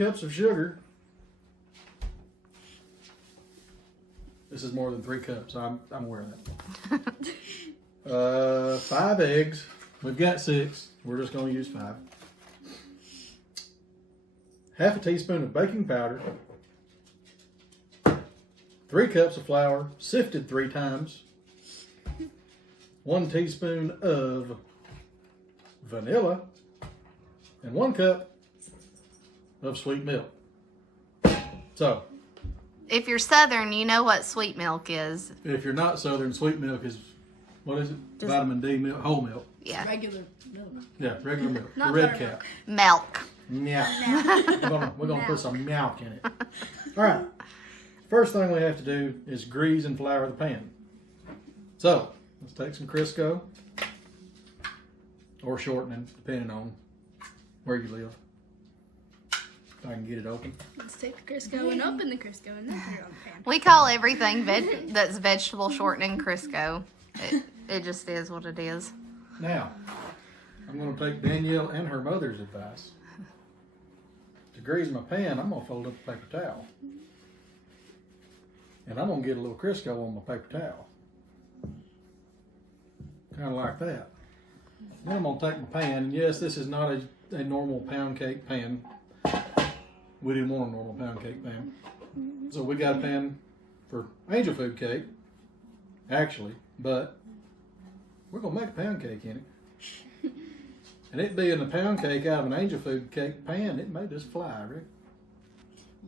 cups of sugar. This is more than 3 cups. I'm aware of that. 5 eggs. We've got 6. We're just going to use 5. Half a teaspoon of baking powder. 3 cups of flour, sifted 3 times. 1 teaspoon of vanilla. And 1 cup of sweet milk. So, if you're Southern, you know what sweet milk is. if you're not Southern, sweet milk is, what is it? Just- Vitamin D milk, whole milk. Yeah. Regular milk. Yeah, regular milk. The Not red buttermilk. cap. Milk. Yeah. We're gonna put some milk in it. All right. First thing we have to do is grease and flour the pan. So let's take some Crisco or shortening, depending on where you live. If I can get it open. Let's take the Crisco and open the Crisco and then put it on the pan. We call everything that's vegetable shortening Crisco. It just is what it is. Now, I'm going to take Danielle and her mother's advice. To grease my pan, I'm going to fold up a paper towel. And I'm going to get a little Crisco on my paper towel. Kind of like that. Then I'm going to take my pan, and yes, this is not a normal pound cake pan. We didn't want a normal pound cake pan. So we got a pan for angel food cake, actually, but we're going to make a pound cake in it. And it being a pound cake out of an angel food cake pan, it may just fly, Rick.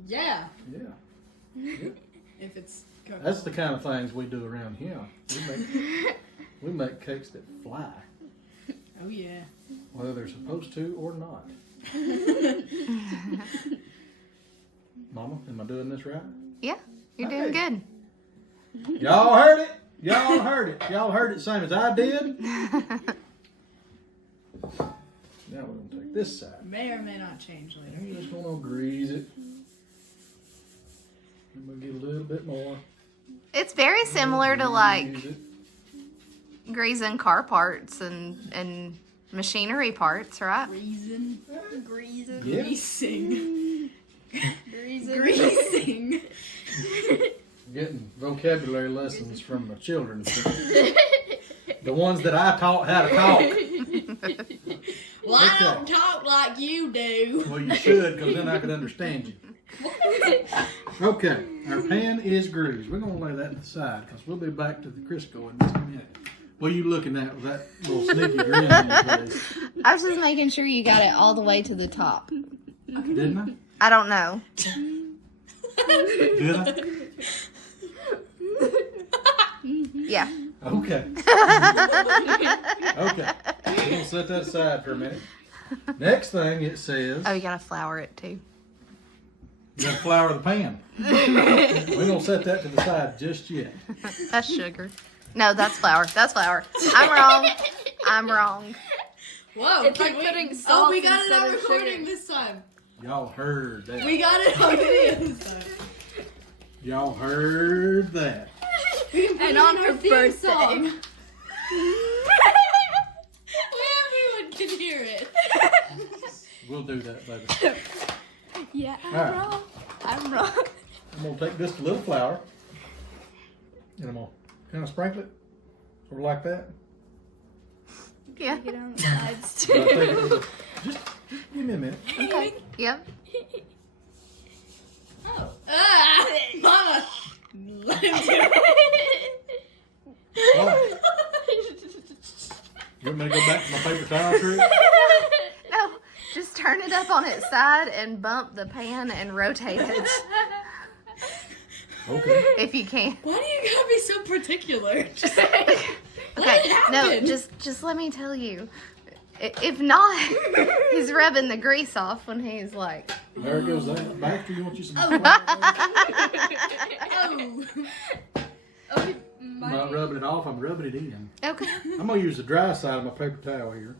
Yeah. Yeah. If it's cooked. That's the kind of things we do around here. We make cakes that fly, Oh yeah. whether they're supposed to or not. Mama, am I doing this right? Yeah, you're doing good. Y'all heard it? Y'all heard it. Y'all heard it same as I did. Now we're going to take this side. May or may not change later. And we're just going to grease it. And we'll get a little bit more. It's very similar to like Grease it. greasing car parts and machinery parts, right? Greasing. Greasing. Yeah. Greasing. Greasing. Getting vocabulary lessons from the children. The ones that I taught how to talk. Well, I don't talk like you do. Well, you should, because then I could understand you. Okay, our pan is greased. We're going to lay that to the side, because we'll be back to the Crisco in just a minute. What are you looking at with that little sneaky grin on your face? I was just making sure you got it all the way to the top. Didn't I don't know. I? Did I? Yeah. Okay. Okay. We're going to set that aside for a minute. Next thing it says, Oh, you gotta flour it too. you got to flour the pan. We're going to set that to the side just yet. That's sugar. No, that's flour. That's flour. I'm wrong. I'm wrong. Whoa. It's like we- putting Oh, salt we got it instead on of recording sugar. this time. Y'all heard that. We got it on video this time. Y'all heard that. We can put And it on in her our theme birthday. song. Everyone can hear it. We'll do that, baby. Yeah, I'm Alright. wrong. I'm wrong. I'm going to take just a little flour, and I'm going to kind of sprinkle it, sort of like that. Yeah. Get on the sides But I too. take it with just give me a minute. Okay. Yep. Oh. Ah! Mama! Let him do it. What? You want me to go back to my paper towel trick? No, just turn it up on its side and bump the pan and rotate it Okay. if you can. Why do you gotta be so particular? Just Okay. it No, happen. just let me tell you. If not, he's rubbing the grease off when he's like. There goes that. Baxter, you want you some? Oh. Okay, I'm not rubbing it off. I'm rubbing it in. Okay. I'm gonna use the dry side of my paper towel here.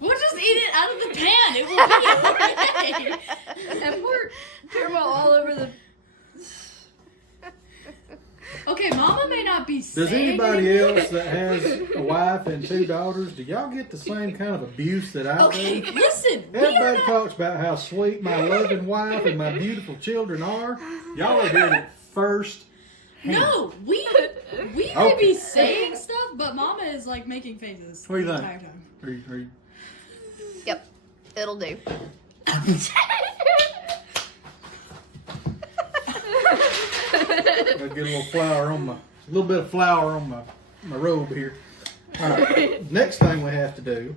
We'll just eat it out of the pan. It will be okay. And pour caramel all over the. Okay, Mama may not be Does saying anybody anything. else that has a wife and 2 daughters, do y'all get the same kind of abuse that I Okay, do? listen. Listen, we are Everybody not. talks about how sweet my loving wife and my beautiful children are. Y'all are hearing it first. No, we may Okay. be saying stuff, but Mama is like making faces What do you the think? entire time. Are you Yep, it'll do. Gotta get a little flour on a little bit of flour on my robe here. All right. Next thing we have to do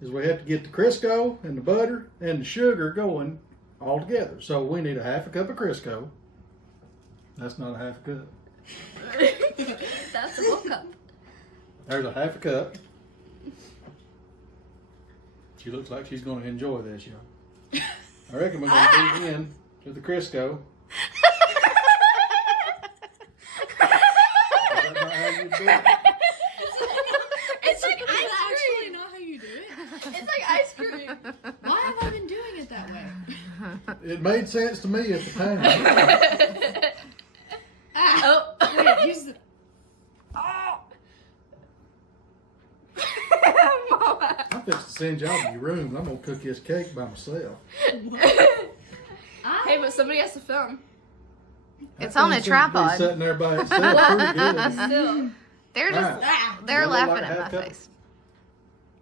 is we have to get the Crisco and the butter and the sugar going all together. So we need a half a cup of Crisco. That's not a half a cup. That's a whole cup. There's a half a cup. She looks like she's going to enjoy this, y'all. I reckon we're going to dig in to the Crisco. Is that not how you do it? It's like Is ice that actually cream. not how you do it? It's like ice cream. Why have I been doing it that way? It made sense to me at the time. Ah, Oh. wait, use the. Mama. I'm fixing to send y'all to your room. I'm going to cook this cake by myself. Hey, but somebody has to film. It's That on a thing seems to be tripod. Sitting there by itself pretty good. Still. They're just Alright. Ah, they're Y'all laughing like at half my cup? face.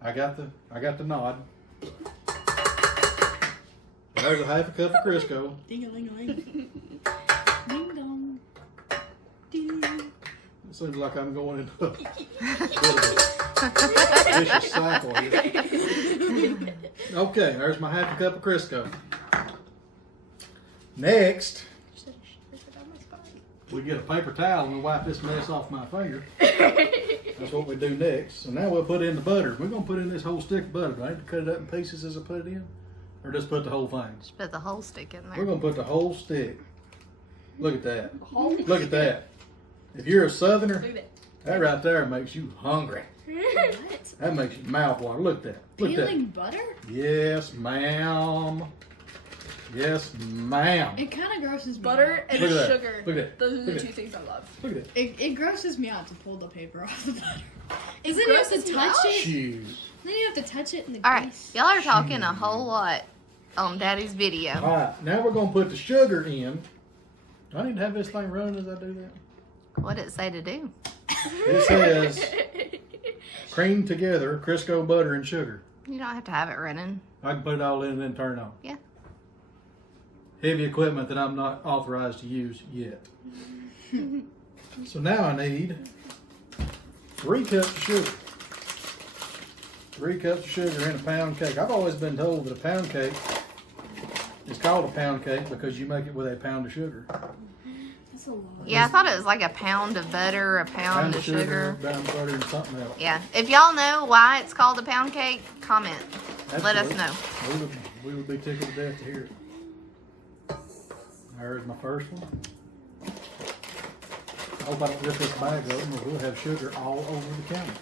I got the nod. There's a half a cup of Crisco. ding-a-ling-a-ling. Ding-dong. Ding. It seems like I'm going into a bit of a vicious cycle here. Okay, there's my half a cup of Crisco. Next, we get a paper towel and we wipe this mess off my finger. That's what we do next. So now we'll put in the butter. We're going to put in this whole stick of butter. Do I need to cut it up in pieces as I put it in? Or just put the whole thing? Just put the whole stick in We're there. going to put the whole stick. Look at that. Look at that. If you're a southerner, that right there makes you hungry. What? That makes your mouth water. Look at that. Look at that. Peeling butter? Yes, ma'am. Yes, ma'am. It kind of grosses me Butter out. and Look at that. sugar. Look at that. Those are Look the at two that. things I love. Look at that. It grosses me out to pull the paper off the butter. Isn't you have to grosses you touch out? it? Shoot. Then you have to touch it in the All right, grease. y'all are talking a whole lot on Daddy's video. All right, now we're going to put the sugar in. Do I need to have this thing running as I do that? What did it say to do? It says cream together Crisco, butter, and sugar. You don't have to have it running. I can put it all in and then turn it on. Yeah. Heavy equipment that I'm not authorized to use yet. So now I need 3 cups of sugar. 3 cups of sugar in a pound cake. I've always been told that a pound cake is called a pound cake because you make it with a pound of sugar. That's a lot. Yeah, I thought it was like a pound of butter, a pound of sugar. pound of butter, and something else. Yeah. If y'all know why it's called a pound cake, comment. Let us Absolutely. know. We would be tickled to death to hear it. There's my first one. I hope I don't rip this bag open or we'll have sugar all over the counter.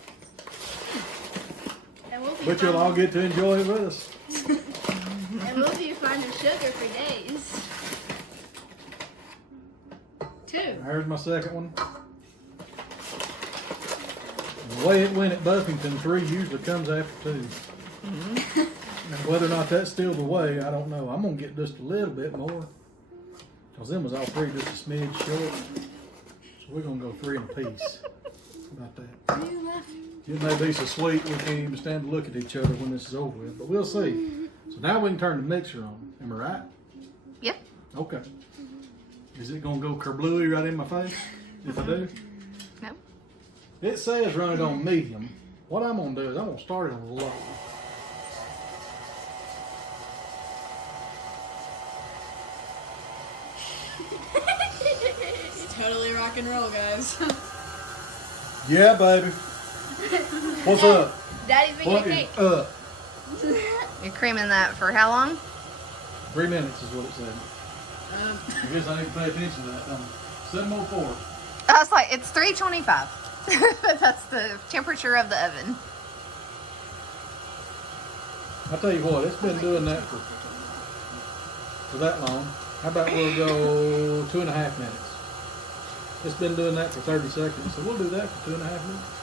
And we'll be But you'll all get to enjoy it with us. And we'll be finding sugar for days. 2. There's my second one. And the way it went at Buffington, 3 usually comes after 2. And whether or not that's still the way, I don't know. I'm going to get just a little bit more. Because them was all 3 just a smidge short. So we're going to go 3 in a piece. How about that? Why are you laughing? It may be so sweet we can't even stand to look at each other when this is over with, but we'll see. So now we can turn the mixer on. Am I right? Yep. Okay. Is it going to go kerblooey right in my face if I do? No. It says run it on medium. What I'm going to do is I'm going to start it on low. It's totally rock and roll, guys. Yeah, baby. What's up? Daddy's making What a is cake. up? You're creaming that for how long? 3 minutes is what it said. Um, I guess I need to pay attention to that. 7:04. I was like, it's 325. That's the temperature of the oven. I'll tell you what, it's been doing that for that long. How about we'll go 2.5 minutes? It's been doing that for 30 seconds, so we'll do that for 2.5 minutes.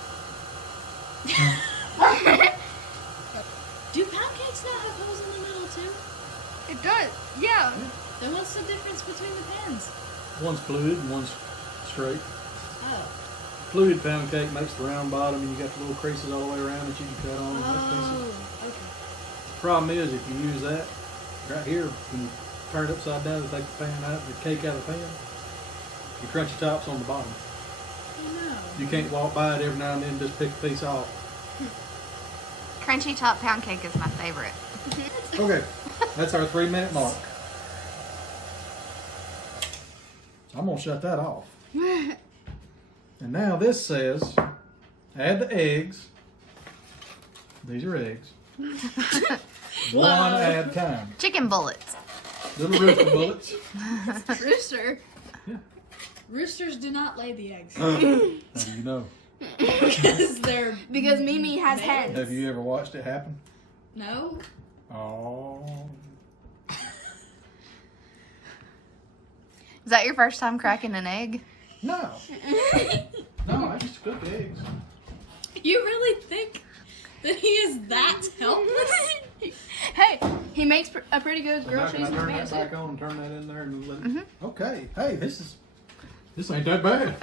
do pound cakes It does. Yeah. Then what's the difference between the pans? One's fluid and one's straight. Oh. Fluid pound cake makes the round bottom, and you got the little creases all the way around that you can cut on and make pieces. Oh, okay. Problem is, if you use that right here, when you turn it upside down to take the pan out, the cake out of the pan, your crunchy top's on the bottom. Oh no. You can't walk by it every now and then and just pick a piece off. Crunchy top pound cake is my favorite. Okay, that's our 3-minute mark. So I'm gonna shut that off. And now this says, add the eggs. These are eggs. One at a time. Chicken bullets. Little rooster bullets. Rooster. Roosters do not lay the eggs. How do you know? Because they're... Because Mimi has hens. Have you ever watched it happen? No. Oh. Is that your first time cracking an egg? No. No, I used to cook eggs. You really think that he is that helpless? Hey, he makes a pretty good So grilled now can cheese I and turn tomato that back soup. on and turn that in there and let it... Okay. Hey, this ain't that bad.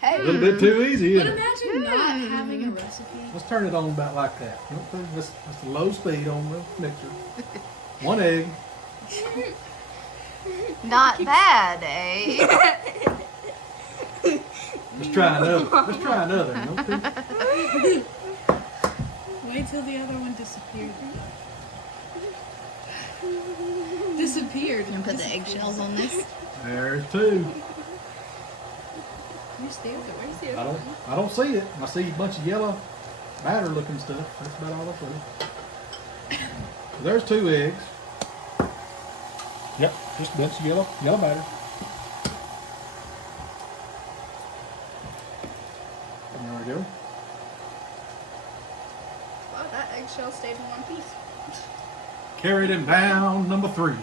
Hey. A little bit too easy, But isn't it? imagine not having a recipe. Let's turn it on about like that. You know, that's the low speed on the mixer. 1 egg. Not bad, eh? Let's try another. Let's try another. No, Wait till the other one disappeared. Disappeared. And put the eggshells on this. There's 2. Where's the other? Where's the I other? don't see it. I see a bunch of yellow batter looking stuff. That's about all I see. So there's 2 eggs. Yep, just a bunch of yellow batter. There we go. Wow, that eggshell stayed in one piece. Carried him down, number 3.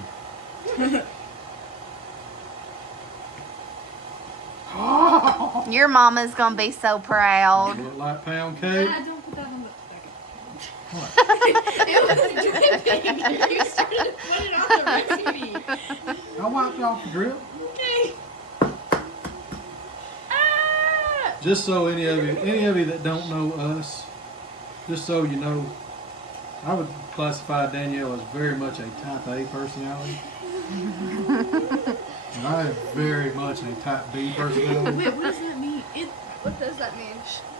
Your mama's gonna be so proud. Look like pound cake. Ah, don't put that on the back. What? It was dripping. You started to put it on the recipe. I wiped off the grill. Okay. Ah! Just so any of you that don't know us, just so you know, I would classify Danielle as very much a type A personality. And I am very much a type B personality. Wait, what does that mean? What does that mean?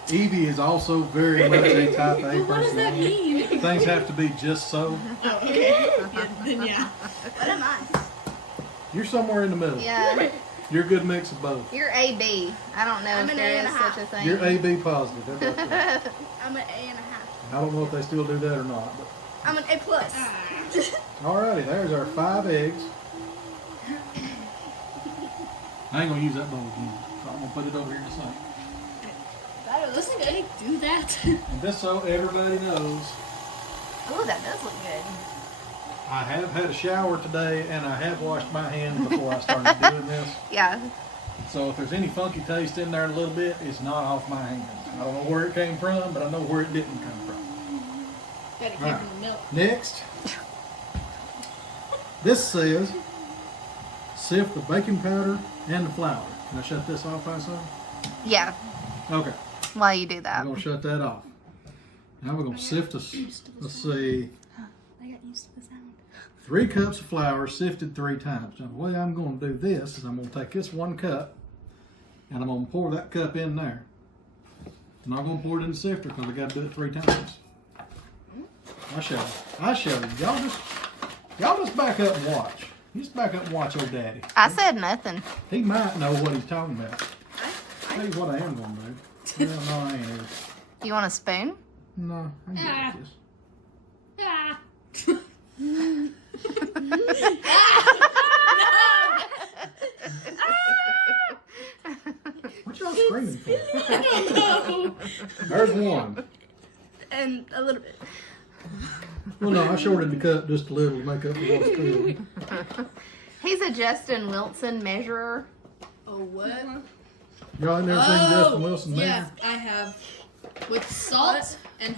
Evie is also very much a type A What does that personality. mean? Things have to be just so. Oh, okay. Yeah, then yeah. What am I? You're somewhere in the middle. Yeah, You're a good mix of both. you're AB. I don't know I'm if an there A and is a such half. a thing. You're AB positive. How about that? I'm an A and a half. I don't know if they still do that or not. But I'm an A plus. alrighty, there's our 5 eggs. I ain't gonna use that bowl again. So I'm gonna put it over here in the sink. Doesn't cake do that? And just so everybody knows, Oh, that does look good. I have had a shower today and I have washed my hands before I started doing this. Yeah. So if there's any funky taste in there a little bit, it's not off my hands. I don't know where it came from, but I know where it didn't come from. Gotta keep Right. in the milk. Next, this says sift the baking powder and the flour. Can I shut this off, I assume? Yeah, Okay, while you do I'm that. gonna shut that off. Now we're gonna sift this. Let's see. I got used to the sound. 3 cups of flour sifted 3 times. Now the way I'm going to do this is I'm going to take this 1 cup and I'm going to pour that cup in there. I'm not going to pour it in the sifter because I got to do it 3 times. I show you. Y'all just back up and watch. You just back up and watch old daddy. I said nothing. He might know what he's talking about. Tell you what I am going to do. Well, no, I ain't either. You want a spoon? No, I'm good at this. Ah. What y'all screaming for? No. There's 1. And a little bit. Well, no, I shortened the cup just a little to make up for what's good. He's a Justin Wilson measurer. Oh, what? Y'all ain't never seen Justin Wilson yeah, measure? I have. With salt and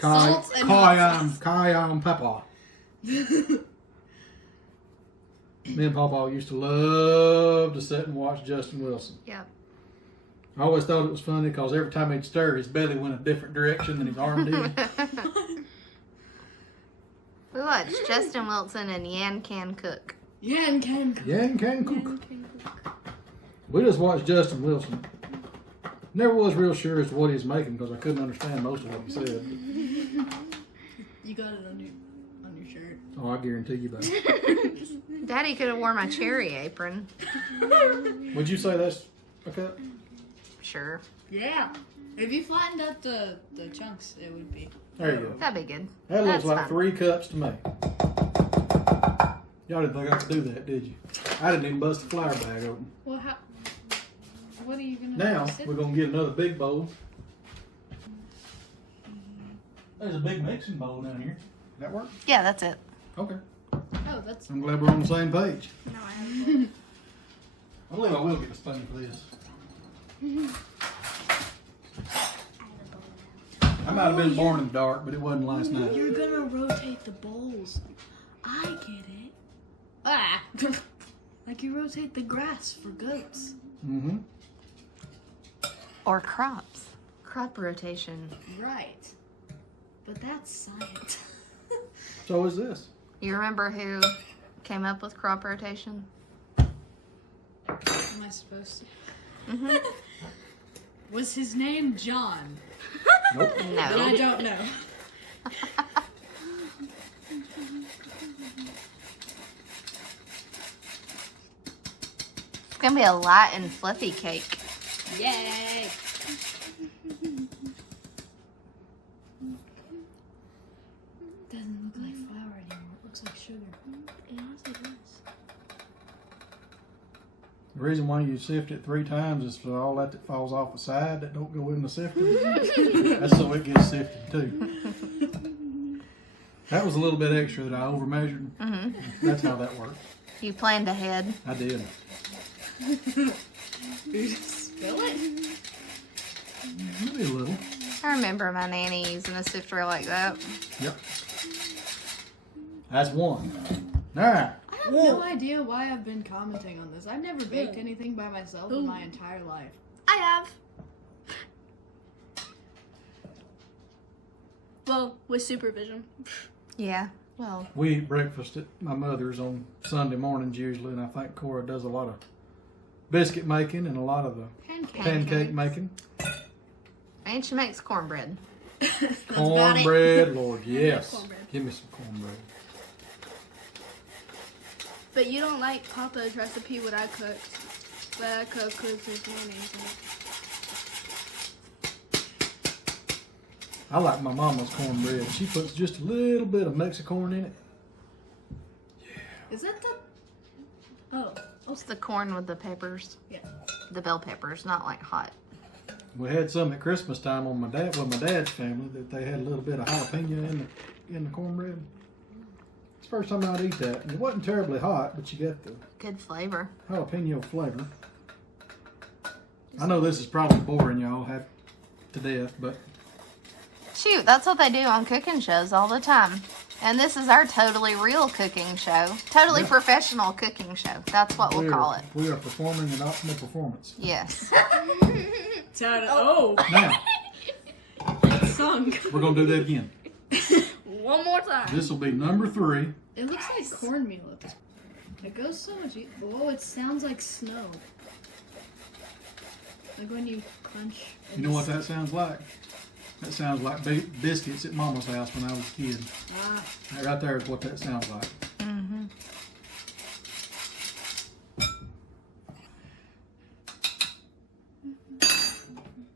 salt and hot sauce. Cayenne pepper. Me and Pawpaw used to love to sit and watch Justin Wilson. Yep. I always thought it was funny because every time he'd stir, his belly went a different direction than his arm did. We watched Justin Wilson and Yan Can Cook. Yan can cook. Yan can cook. We just watched Justin Wilson. Never was real sure as to what he was making because I couldn't understand most of what he said. You got it on your shirt. Oh, I guarantee you that. Daddy could have worn my cherry apron. Would you say that's a cut? Sure. Yeah. If you flattened up the chunks, it would be. There you go. That'd be good. That looks That's like fine. 3 cups to me. Y'all didn't think I could do that, did you? I didn't even bust the flour bag open. Well, what are you gonna Now, sit? we're going to get another big bowl. There's a big mixing bowl down here. That work? Yeah, that's it. Okay. Oh, that's. I'm glad we're on the same page. No, I haven't. I believe I will get a spoon for this. I might have been born in the dark, but it wasn't last night. You're gonna rotate the bowls. I get it. Ah! Like you rotate the grass for goats. Mm-hmm. Or crops. Crop rotation. Right. But that's science. So is this. You remember who came up with crop rotation? Am I supposed to? Mm-hmm. Was his name John? Nope. Then No. I don't know. It's gonna be a light and fluffy cake. Yay! Doesn't look like flour anymore. It looks like sugar. It honestly does. The reason why you sift it 3 times is for all that falls off the side that don't go in the sifter. That's so it gets sifted too. That was a little bit extra that I over measured. Mm-hmm. That's how that works. You planned ahead. I did. You just spill it? Maybe a little. I remember my nanny using a sifter like that. Yep. That's 1. All right. I have no idea why I've been commenting on this. I've never baked anything by myself in my entire life. I have. Well, with supervision. Yeah. Well, We eat breakfast at my mother's on Sunday mornings usually, and I think Cora does a lot of biscuit making and a lot of the pancake making. and she makes cornbread. Cornbread, Lord, yes. Cornbread. Give me some cornbread. But you don't like Papa's recipe what I cooked. But I cooked his mayonnaise in it. I like my mama's cornbread. She puts just a little bit of Mexicorn in it. Is that the... Oh. It's the corn with the peppers. Yeah. The bell peppers, not like hot. We had some at Christmas time on my dad's family that they had a little bit of jalapeno in the cornbread. It's the first time I'd eat that. And it wasn't terribly hot, but you got the Good flavor. jalapeno flavor. I know this is probably boring y'all half to death, but Shoot, that's what they do on cooking shows all the time. And this is our totally real cooking show. Totally Yeah. professional cooking show. That's what we'll call it. We are performing an optimal performance. Yes. Oh! Now, Sung. we're going to do that again. One more time. This will be number 3. It looks like cornmeal at this point. It goes so much... Oh, it sounds like snow. Like when you crunch... You know what that sounds like? That sounds like biscuits at Mama's house when I was a kid. Ah. That right there is what that sounds like. Mm-hmm.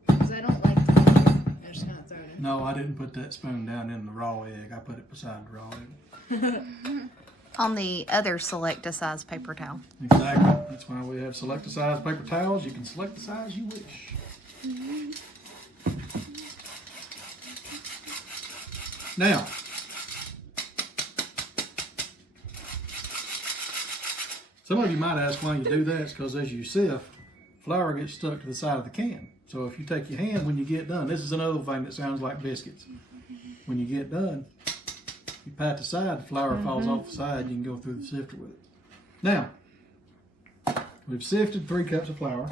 Because I don't like the egg. I'm just gonna throw it in. No, I didn't put that spoon down in the raw egg. I put it beside the raw egg. On the other select a size paper towel. Exactly. That's why we have select a size paper towels. You can select the size you wish. Now, some of you might ask why you do that. It's because as you sift, flour gets stuck to the side of the can. So if you take your hand when you get done, this is another thing that sounds like biscuits. When you get done, You pat the side, the flour falls off the side, you can go through the sifter with it. Now, we've sifted 3 cups of flour.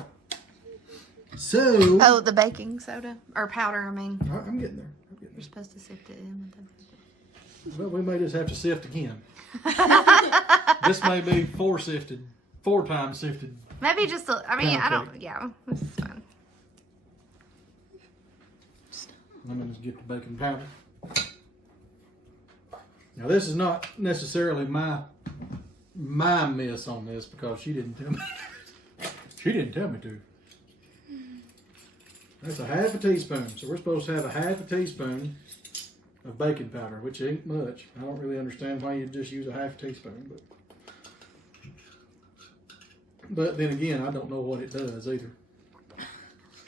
So... Oh, the baking soda. Or powder, I mean. I'm getting there. You're supposed to sift it in. Well, we may just have to sift again. This may be 4 times sifted. Maybe just a, I mean, Pound I don't, cake. yeah, this is fine. Let me just get the baking powder. Now, this is not necessarily my miss on this because she didn't tell me. She didn't tell me to. That's a half a teaspoon. So we're supposed to have a half a teaspoon of baking powder, which ain't much. I don't really understand why you just use a half a teaspoon, but then again, I don't know what it does either.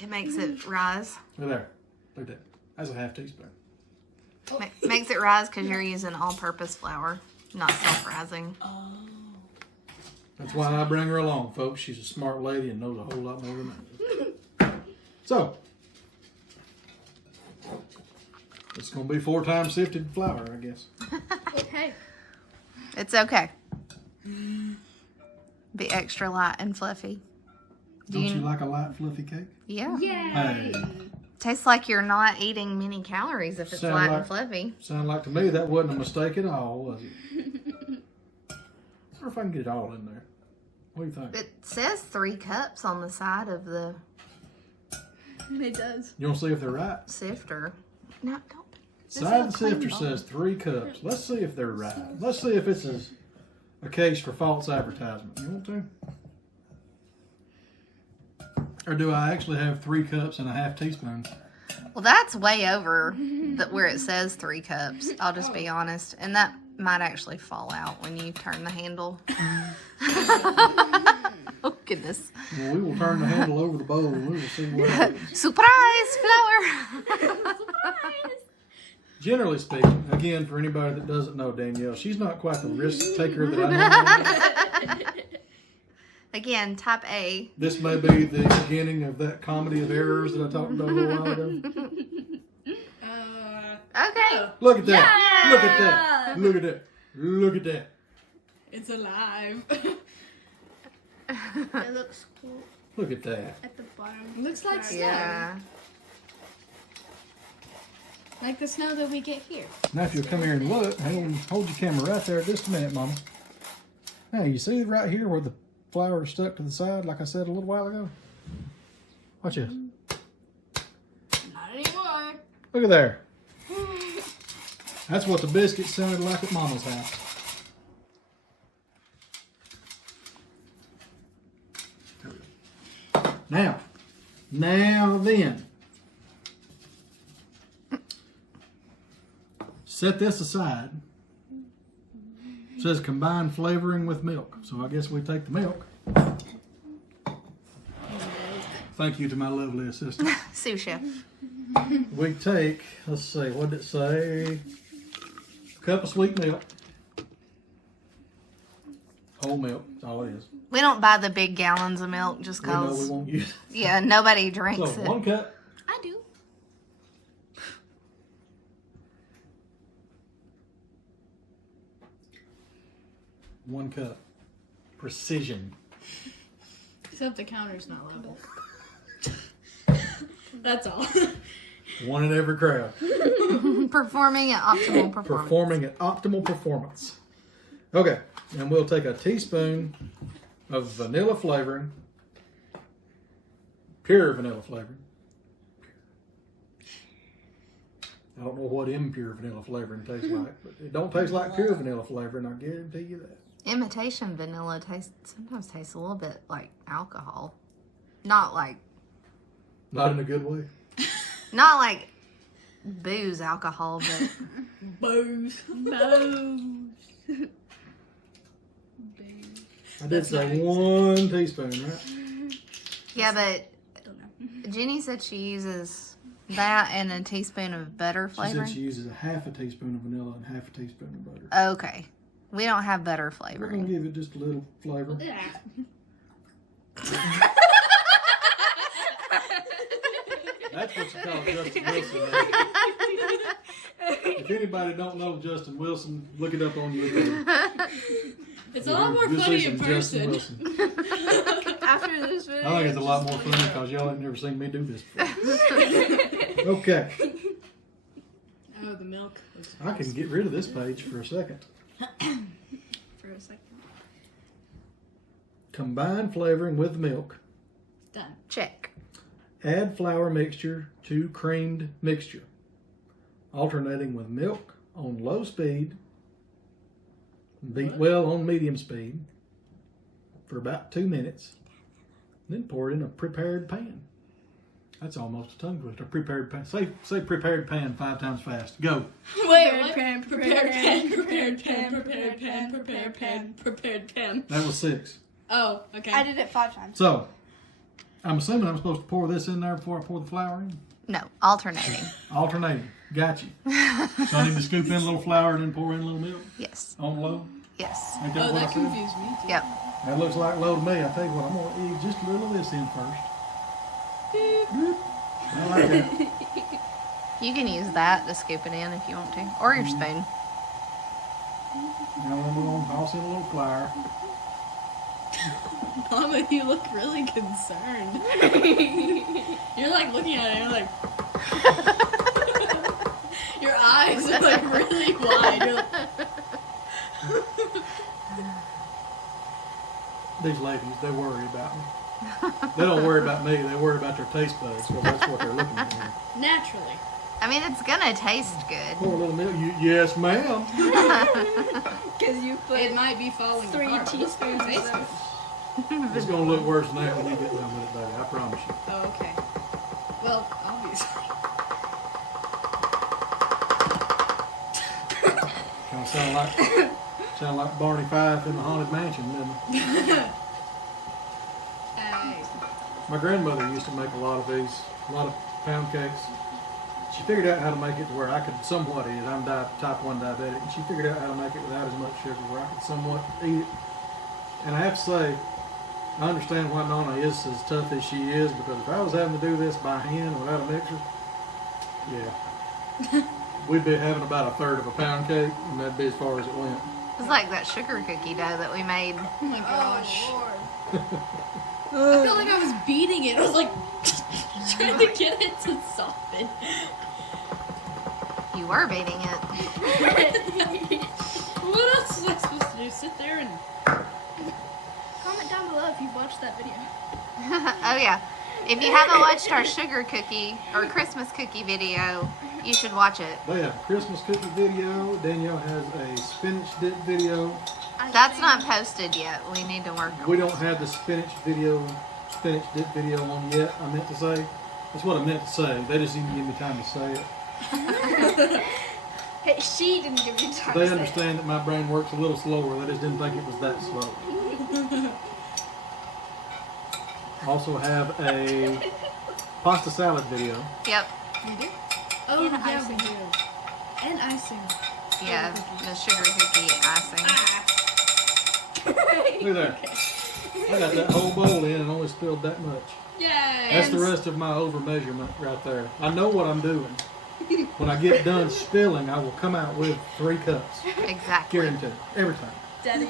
It makes it rise. Look there. Look at that. That's a half teaspoon. Makes it rise because you're using all-purpose flour, not self-rising. Oh. That's why I bring her along, folks. She's a smart lady and knows a whole lot more than I do. So, it's going to be 4 times sifted flour, I guess. Hey. It's okay. Be extra light and fluffy. Don't you like a light, fluffy cake? Yeah. Yay. Hey, Tastes like you're not eating many calories if it's Sound light like- and fluffy. sound like to me that wasn't a mistake at all, was it? I wonder if I can get it all in there. What do you think? It says 3 cups on the side of the It does. You want to see if they're right? sifter. No, don't. This Side of is the a clean sifter bowl. says 3 cups. Let's see if they're right. Let's see if it's a case for false advertisement. You want to? Or do I actually have 3 cups and a half teaspoon? Well, that's way over where it says 3 cups. I'll just be honest. And that might actually fall out when you turn the handle. Oh, goodness. Well, we will turn the handle over the bowl and we will see what happens. Surprise, flour! Generally speaking, again, for anybody that doesn't know Danielle, she's not quite the risk taker that I know. Again, type A. This may be the beginning of that comedy of errors that I talked about a little while ago. Okay. Look at that. Look at that. Look at that. Look at that. It's alive. It looks cool Look at that. at the bottom. Looks like snow. Yeah. Like the snow that we get here. Now, if you'll come here and look, hold your camera right there just a minute, Mama. Now, you see right here where the flour is stuck to the side, like I said a little while ago? Watch this. Not anymore. Look at there. That's what the biscuit sounded like at Mama's house. Now then. Set this aside. It says combine flavoring with milk. So I guess we take the milk. Thank you to my lovely assistant. Sous chef. We take, let's see, what did it say? A cup of sweet milk. Whole milk, that's all it is. We don't buy the big gallons of milk just We know we because, won't use it. yeah, nobody drinks So it. 1 cup. I do. One cup. Precision. Except the counter's not level. That's all. One in every crowd. Performing at optimal performance. Performing at optimal performance. Okay, and we'll take a teaspoon of vanilla flavoring. Pure vanilla flavoring. I don't know what impure vanilla flavoring tastes like, but it don't taste like pure vanilla flavoring, I guarantee you that. Imitation vanilla sometimes tastes a little bit like alcohol. Not like Not in a good way. booze alcohol, but Booze. Booze. I did say 1 teaspoon, right? yeah, but Don't know. Jenny said she uses that and a teaspoon of butter She flavoring. said she uses a half a teaspoon of vanilla and half a teaspoon of butter. Okay. We don't have butter We're going flavoring. to give it just a little flavor. That's what you call Justin Wilson. If anybody don't know Justin Wilson, look it up on YouTube. It's a lot more You'll funny see in some Justin person. Wilson. After this video. I think it's a lot more fun because y'all ain't never seen me do this before. Okay. Oh, the milk. I can get rid of this page for a second. For a second. Combine flavoring with milk. Done. Check. Add flour mixture to creamed mixture. Alternating with milk on low speed. Beat well on medium speed for about 2 minutes. Then pour it in a prepared pan. That's almost a tongue twister. Prepared pan. Say prepared pan 5 times fast. Go. Wait, what? Prepared pan, prepared pan, prepared pan, prepared pan, prepared pan. That was 6. Oh, okay. I did it 5 times. So, I'm assuming I'm supposed to pour this in there before I pour the flour in? No, alternating. Alternating. Got you. So I need to scoop in a little flour and then pour in a little milk Yes. on low? Yes. Ain't that Oh, what I that said? confused me too. Yep. That looks like low to me. I tell you what, I'm going to eat just a little of this in first. Boop. I like that. You can use that to scoop it in if you want to, or your spoon. Now then we're going to toss in a little flour. Mama, you look really concerned. You're like looking at it, you're like. Your eyes are like really wide. You're like, These ladies, they worry about me. They don't worry about me. They worry about their taste buds because that's what they're looking for. naturally. I mean, it's gonna taste good. Pour a little milk. Yes, ma'am. Because you put It might be falling 3 apart. teaspoons of Taste this. It's going to look worse than that when you get done with it, baby. I promise you. Oh, okay. Well, obviously. Kind of sound like Barney Fife in the Haunted Mansion, doesn't it? Hey. My grandmother used to make a lot of these, a lot of pound cakes. She figured out how to make it to where I could somewhat eat it. I'm type 1 diabetic, and she figured out how to make it without as much sugar where I could somewhat eat it. And I have to say, I understand why Nonna is as tough as she is, because if I was having to do this by hand without a mixer, yeah. We'd be having about a third of a pound cake, and that'd be as far as it went. It's like that sugar cookie dough that we made. Oh my gosh. Oh, I felt like I was beating it. I was like trying to get it to soften. You were beating it. What else was I supposed to do? Sit there and. Comment down below if you've watched that video. Oh yeah. If you haven't watched our sugar cookie or Christmas cookie video, you should watch it. They have a Christmas cookie video. Danielle has a spinach dip video. That's not posted yet. We need to work on We it. don't have the spinach dip video on yet, I meant to say. That's what I meant to say. They just didn't give me time to say it. Hey, she didn't give you time They to say understand that my brain works a little slower. They just didn't think it was that slow. Also have a pasta salad video. Yep. You do? Oh, And yeah, icing. we do. And icing. Yeah. The sugar cookie icing. Look at that. I got that whole bowl in and only spilled that much. Yay! That's the rest of my over measurement right there. I know what I'm doing. When I get done spilling, I will come out with 3 cups. Exactly. Guaranteed. Every time. Daddy.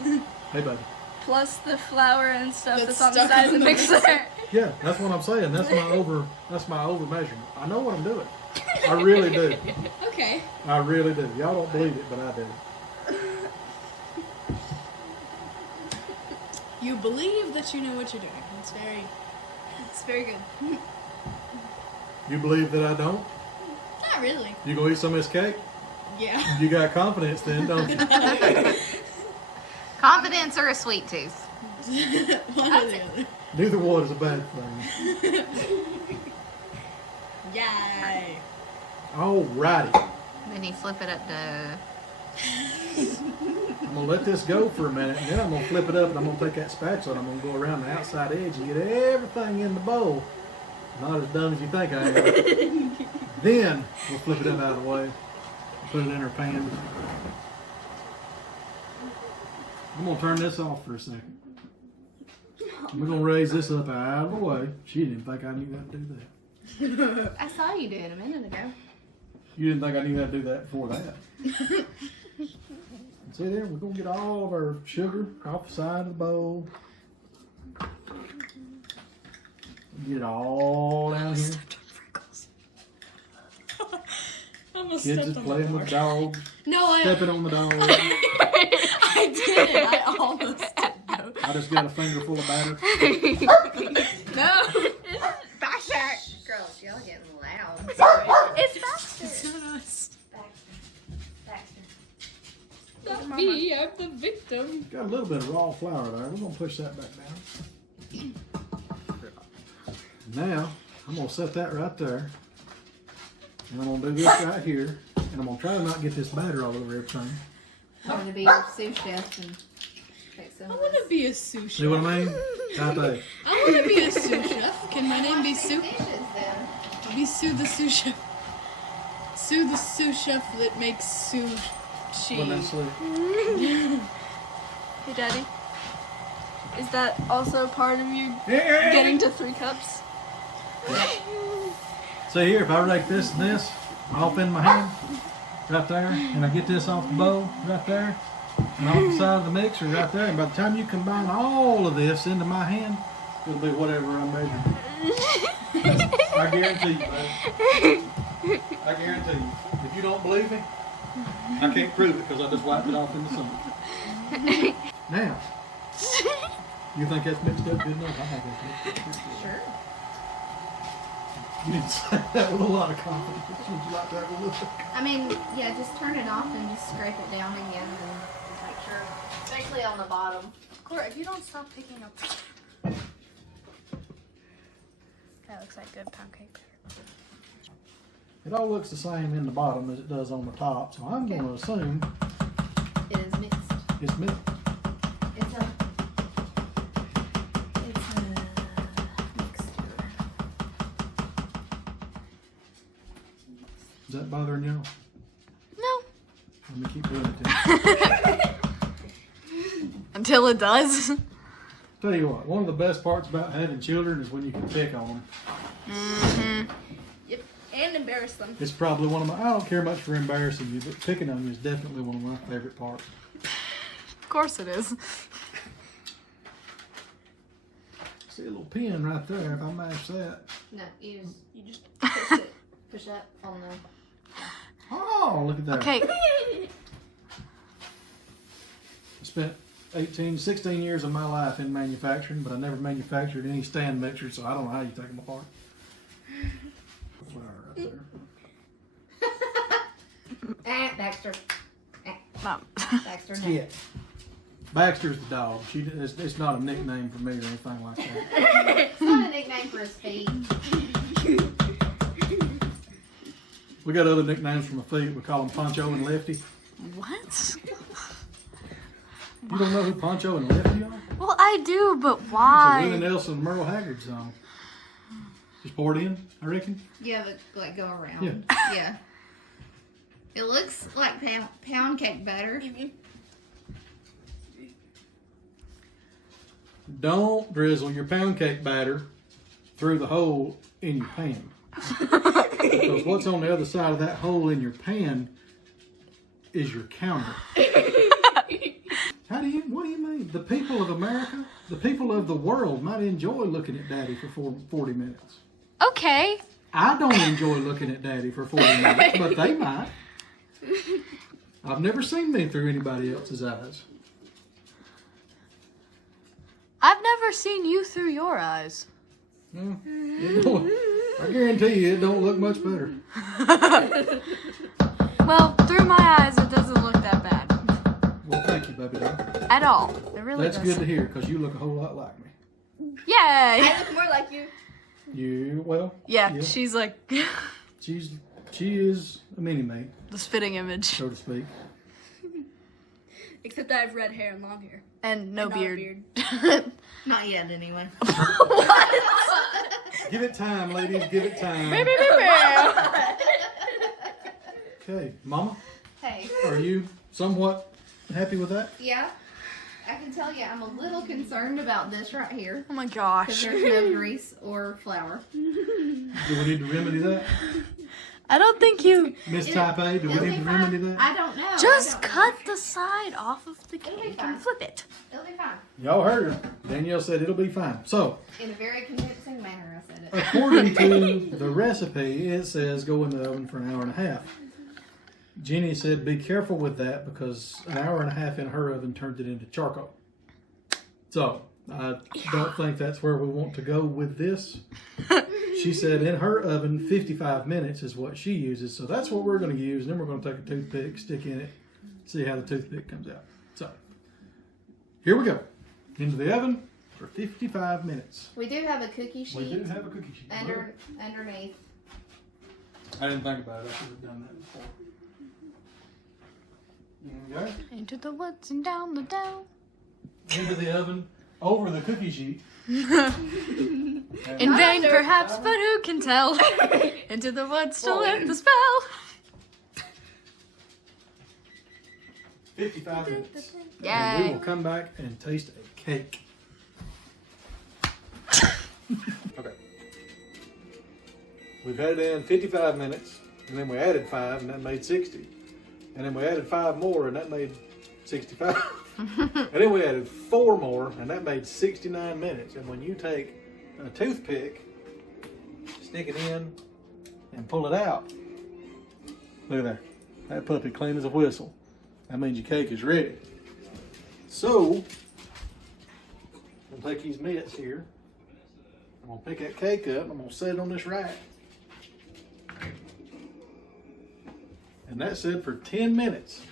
Hey, buddy. Plus the flour and stuff That's that's on the stuck side of in the the mixer. Yeah, that's what I'm saying. That's my over measurement. I know what I'm doing. I really do. Okay. I really do. Y'all don't believe it, but I do. You believe that you know what you're doing. It's very good. You believe that I don't? Not really. You gonna eat some of this cake? Yeah. You got confidence then, don't you? Confidence or a sweet tooth. One or the other. Neither one is a bad thing. Yay. Alrighty. Then you flip it up to. I'm gonna let this go for a minute, and then I'm gonna flip it up, and I'm gonna take that spatula, and I'm gonna go around the outside edge and get everything in the bowl. Not as dumb as you think I am. Then we'll flip it up out of the way, put it in our pan. I'm gonna turn this off for a second. We're gonna raise this up out of the way. She didn't think I knew how to do that. I saw you do it a minute ago. You didn't think I knew how to do that before that. See there, we're gonna get all of our sugar off the side of the bowl. Get it all down here. Kids is playing with dogs. No, Stepping on the dog. I didn't. I almost did. No. I just got a finger full of batter. No. Baxter! Girls, y'all getting loud. It's faster. It's not us. Baxter. Not me. I'm the victim. Got a little bit of raw flour there. We're gonna push that back down. Now, I'm gonna set that right there. And I'm gonna do this right here. And I'm gonna try to not get this batter all over everything. I'm gonna be your sous chef and take some I of want this. to be a sous See chef. what I mean? Right there. I want to be a sous chef. Can my name be Sue? Dishes then. Be Sue the sous chef. Sue the sous chef that makes sushi. Wasn't that slick? Hey, Daddy. Is that also part of you Yeah. getting to 3 cups? See here, if I rake this and this off in my hand, right there, and I get this off the bowl, right there, and off the side of the mixer, right there, and by the time you combine all of this into my hand, it'll be whatever I measure. I guarantee you, baby. I guarantee you. If you don't believe me, I can't prove it because I just wiped it off in the sink. Now, you think that's mixed up good enough? I think that's mixed up good enough. Sure. You didn't say that with a lot of confidence. Would you like that with a little? I mean, yeah, just turn it off and just scrape it down again and just make sure, especially on the bottom. Cora, if you don't stop picking up. That looks like good pound cake. It all looks the same in the bottom as it does on the top, so I'm going to assume It is mixed. it's mixed. It's a mixture. Is that bothering y'all? No. Let me keep doing it then. Until it does. Tell you what, one of the best parts about having children is when you can pick on them. Mm-hmm. Yep. And embarrass them. It's probably one of my, I don't care much for embarrassing you, but picking on you is definitely one of my favorite parts. Of course it is. See a little pin right there, if I mash that. No, you just push it. Push up on the. Oh, look at that. Okay. I spent 16 years of my life in manufacturing, but I never manufactured any stand mixers, so I don't know how you take them apart. Flour right there. Baxter. Mom. Baxter, no. Yeah. Baxter's the dog. It's not a nickname for me or anything like that. It's not a nickname for his feet. We got other nicknames for my feet. We call them Poncho and Lefty. What? You don't know who Poncho and Lefty are? Well, I do, but It's a why? Willie Nelson and Merle Haggard song. Just pour it in, I reckon. Yeah, but like go around. Yeah. Yeah. It looks like pound cake batter. Don't drizzle your pound cake batter through the hole in your pan. Because what's on the other side of that hole in your pan is your counter. What do you mean? The people of America, the people of the world might enjoy looking at Daddy for 40 minutes. Okay. I don't enjoy looking at Daddy for 40 minutes, but they might. I've never seen me through anybody else's eyes. I've never seen you through your eyes. I guarantee you it don't look much better. Well, through my eyes, it doesn't look that bad. Well, thank you, baby doll. At all. It really That's doesn't. good to hear, because you look a whole lot like me. Yay! I look more like you. Yeah, she's like She is a mini-me, the spitting image. so to speak. Except I have red hair and long hair. And no And not a beard. Not yet, anyway. Give it time, ladies, give it time. Okay, Mama, Hey. are you somewhat happy with that? Yeah. I can tell you I'm a little concerned about this right here. Oh my Because gosh. there's no grease or flour. Do we need to remedy that? I don't think you Miss Type A, do we It'll need be to fine. remedy that? I don't know. just I don't cut the side off of the It'll be cake fine. and flip it. know. It'll be fine. Y'all heard her. Danielle said it'll be fine. So, In a very convincing manner, I said it. according to the recipe, it says go in the oven for an hour and a half. Jenny said be careful with that because an hour and a half in her oven turned it into charcoal. So, I don't think that's where we want to go with this. She said in her oven, 55 minutes is what she uses. So that's what we're going to use. And then we're going to take a toothpick, stick in it, see how the toothpick comes out. So, here we go. Into the oven for 55 minutes. We do have a cookie sheet We do have a cookie sheet. underneath. I didn't think about it. I should have done that before. Okay. Into the woods and down the down. Into the oven, over the cookie sheet. In vain, perhaps, but who can tell? Into the woods to lift the spell. 55 minutes. And we Yay. will come back and taste a cake. Okay. We've had it in 55 minutes, and then we added 5, and that made 60. And then we added 5 more, and that made 65. And then we added 4 more, and that made 69 minutes. And when you take a toothpick, stick it in, and pull it out, look at there. That puppy clean as a whistle. That means your cake is ready. So, I'm gonna take these mitts here. I'm gonna pick that cake up. I'm gonna set it on this rack. And that's set for 10 minutes.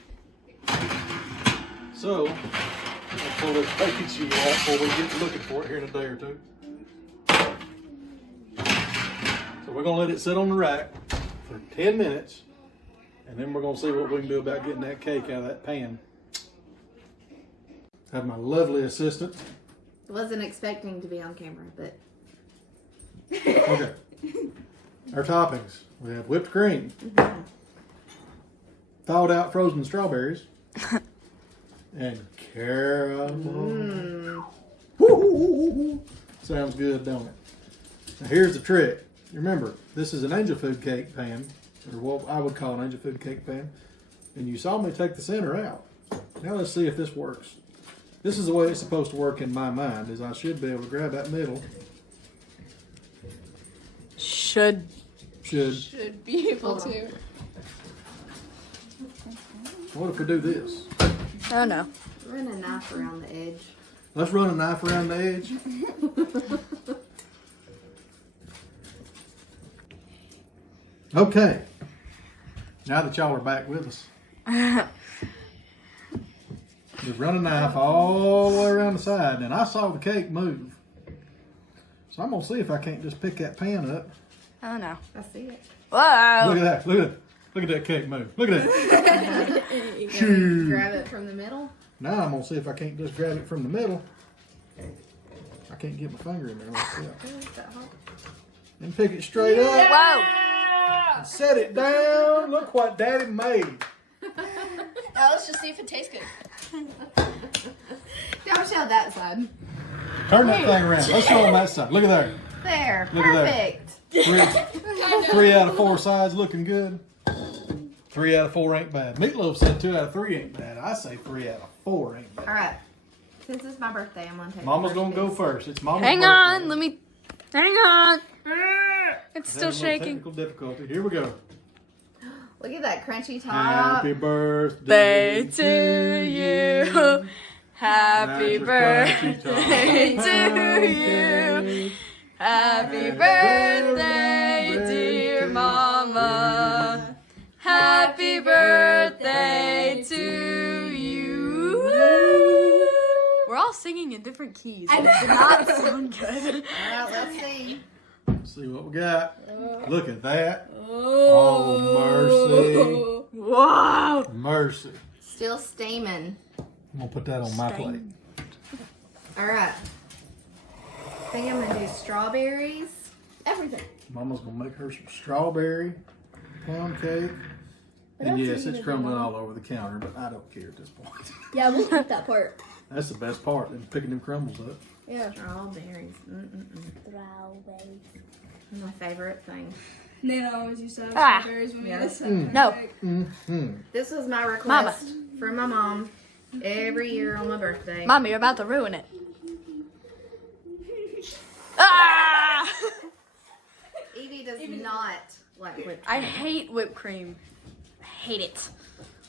So, I'll pull this baking sheet off before we get to looking for it here in a day or two. So we're gonna let it sit on the rack for 10 minutes, and then we're gonna see what we can do about getting that cake out of that pan. Have my lovely assistant. Wasn't expecting to be on camera, but Okay. Our toppings. We have whipped cream, thawed out frozen strawberries, and caramel. Sounds good, don't it? Now here's the trick. Remember, this is an angel food cake pan, or what I would call an angel food cake pan. And you saw me take the center out. Now let's see if this works. This is the way it's supposed to work in my mind, is I should be able to grab that middle. Should. Should be able to. What if we do this? Oh no. run a knife around the edge. Let's run a knife around the edge. Okay. Now that y'all are back with us, just run a knife all the way around the side. And I saw the cake move. So I'm going to see if I can't just pick that pan up. Oh no. I see it. Whoa. Look at that. Look at that. Look at that cake move. Look at that. Shoo. Grab it from the middle. Now I'm going to see if I can't just grab it from the middle. I can't get my finger in there. Let's see. Oh, is that hot? And pick it straight up. Whoa. And set it down. Look what Daddy made. Now let's just see if it tastes good. Don't show that side. Turn that thing around. Let's show them that side. Look at there. There. Look at that. Perfect. Three out of 4 sides looking good. 3 out of 4 ain't bad. Meatloaf said 2 out of 3 ain't bad. I say 3 out of 4 ain't bad. All right. Since it's my birthday, I'm gonna take. Mama's the gonna first go piece. first. It's Mama's Hang birthday. on. Let me. Hang on. It's still Having a little shaking. Technical difficulty. Here we go. Look at that crunchy top. Happy birthday Day to you. Happy birthday to you. Happy birthday, dear Mama. Happy birthday to you. We're all singing in different keys. It did not sound good. All right, let's see. Let's see what we got. Look at that. Oh, Wow. mercy. Still steaming. I'm gonna put that on my plate. All right. I think I'm gonna do strawberries. Everything. Mama's gonna make her some strawberry pound cake. And yes, it's crumbling all over the counter, but I don't care at this point. Yeah, we'll eat that part. That's the best part, and picking them crumbles up. Yeah. Strawberries. Strawberries. My favorite thing. Nana always used to have Ah. strawberries when we Yeah. had summer. No. break. Mm-hmm. This was my request for my mom every year on my birthday. Mommy, you're about to ruin it. Ah! Evie does not like whipped I cream. hate whipped cream. I hate it.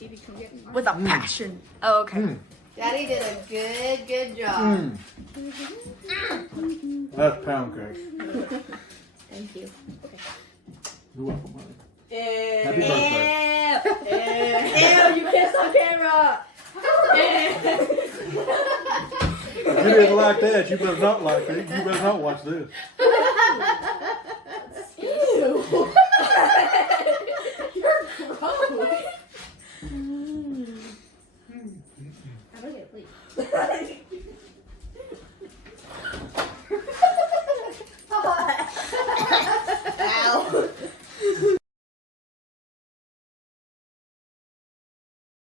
Evie, come get me. With a passion. Oh, okay. Mm. Daddy did a good job. That's pound cake. Thank you. You're welcome, honey. Ew. Happy birthday. Ew, you kissed on camera. If you didn't like that, you better not like it. You better not watch this.